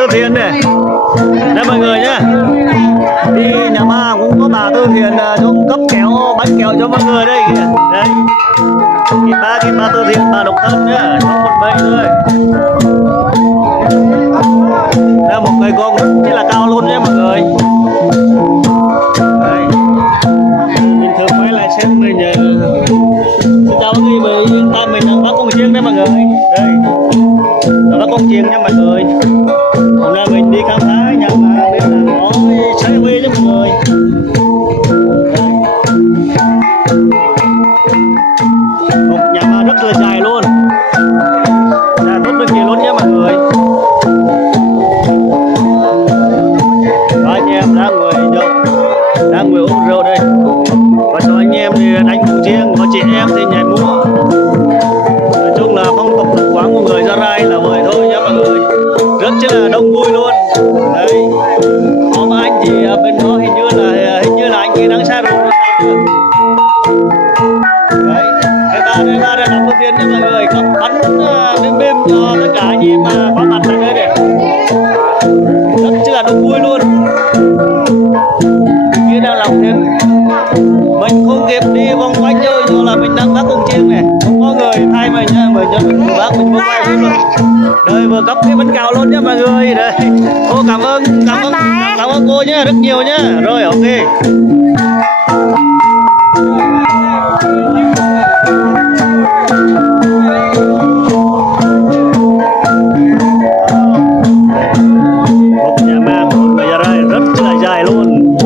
từ thiện này. Đây mọi người nhá. Đi nhà ma cũng có bà từ thiện xuống cấp kéo bánh kẹo cho mọi người đây kìa. Đấy. Bà từ thiện, bà độc thân nhá, không một bệnh thôi. Đây một người con rất là cao luôn nhé mọi người. Đấy. Mình thường quay lại xem mình xin chào các người, hiện tại mình đang bắt con chiên đấy mọi người. Đây. Đó là con chiên nha mọi người. Hôm nay mình đi khám phá nhà mà biết là có trái quê nha mọi người. Một nhà ma rất là dài luôn. Nhà tốt rất nhiều luôn nha mọi người. Đó, anh em đang ngồi nhậu, đang ngồi uống rượu đây. Và cho anh em thì đánh cổng chiêng, có chị em thì nhảy múa. Nói chung là phong tục tập quán của người Gia Rai là vậy thôi nhé mọi người. Rất là đông vui luôn. Đấy. Có mà anh thì bên đó hình như là anh kia đang xa rồi. Đấy. Người ta đang làm phương tiện cho mọi người, cấp bắn bim cho tất cả anh em mà có mặt tại đây này. Rất là đông vui luôn. Kia đang làm thêm. Mình không kịp đi vòng quanh chơi do là mình đang bắt con chiên này, không có người thay mình nha, mình cho mình bác mình vừa quay luôn. Đời vừa cấp cái bánh cào luôn nha mọi người. Đây. Cô cảm ơn cô nhé, rất nhiều nhé. Rồi ok. Một nhà ma của người Gia Rai rất là dài luôn,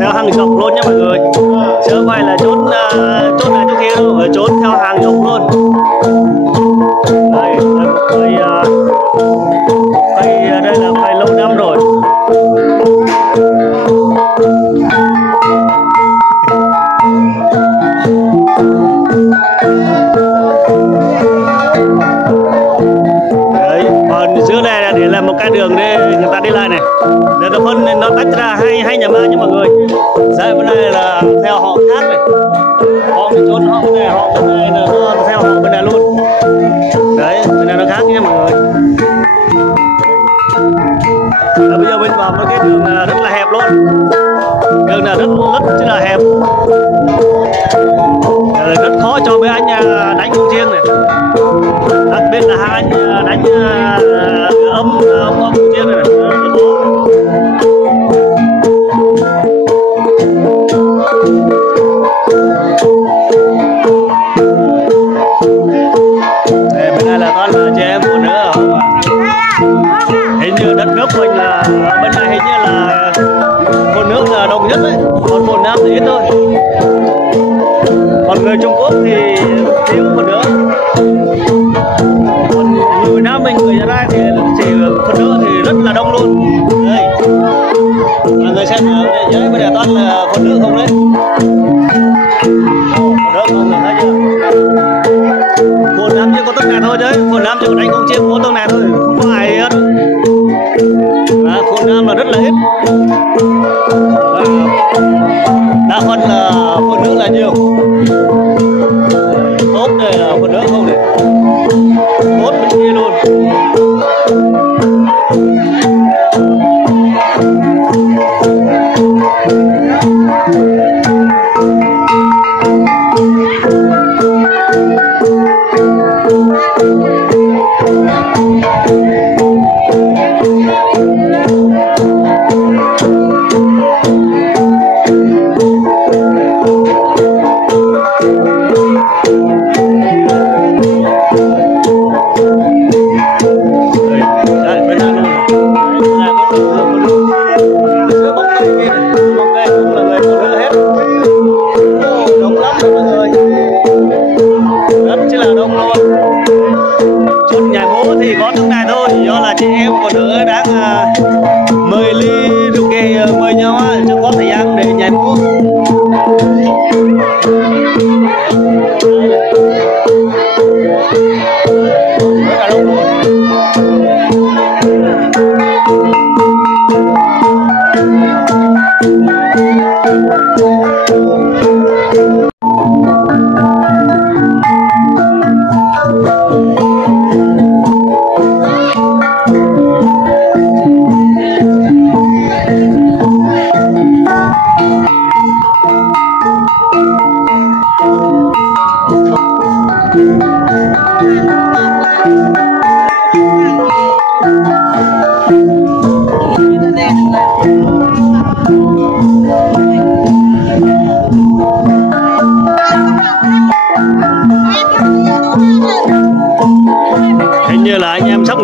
theo hàng dọc luôn nha mọi người. Chứ không phải là chốt này chỗ kia đâu, ở chốt theo hàng dọc luôn. Đây là một cây đây là cây lâu năm rồi. Đấy, còn dưới này thì là một cái đường để người ta đi lại này. Để nó phân nó tách ra hai nhà ma nha mọi người. Đây bên đây là theo họ khác này. Họ thì chốt họ bên này, họ bên này là nó theo họ bên này luôn. Đấy, bên này nó khác nha mọi người. Và bây giờ mình vào một cái đường rất là hẹp luôn. Đường là rất là hẹp. Rất khó cho mấy anh đánh con chiêng này. Đặc biệt là hai anh đánh âm con chiêng này. Bên này là toàn là trẻ em phụ nữ không ạ? Hình như đất nước mình là bên này hình như là phụ nữ là đông nhất đấy, còn phụ nam thì ít thôi. Còn người Trung Quốc thì thiếu phụ nữ. Còn người Nam mình, người Gia Rai thì phụ nữ thì rất là đông luôn. Đây, người xem ở dưới bên này toàn là phụ nữ không đấy. Phụ nữ không là thấy chưa? Phụ nam chỉ có tất cả thôi chứ, phụ nam chỉ có đánh con chiêng có tất cả thôi, không có ai hết. Phụ nam là rất là ít. Đa phần là phụ nữ là nhiều. Tốt đây là phụ nữ không này. Tốt bên kia luôn.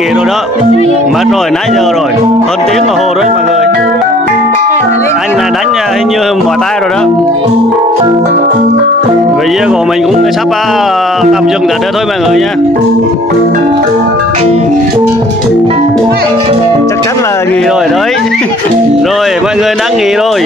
nghỉ rồi đó. Mất rồi, nãy giờ rồi, hơn tiếng đồng hồ rồi mọi người. Anh đánh hình như mỏi tay rồi đó. Video của mình cũng sắp tạm dừng tại đây thôi mọi người nha. Chắc chắn là nghỉ rồi đấy. Rồi mọi người đang nghỉ rồi.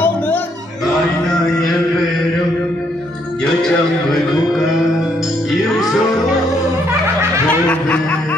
Ôm nữa nói nơi em về đâu, nhớ chăng người khúc ca yêu dấu vô về.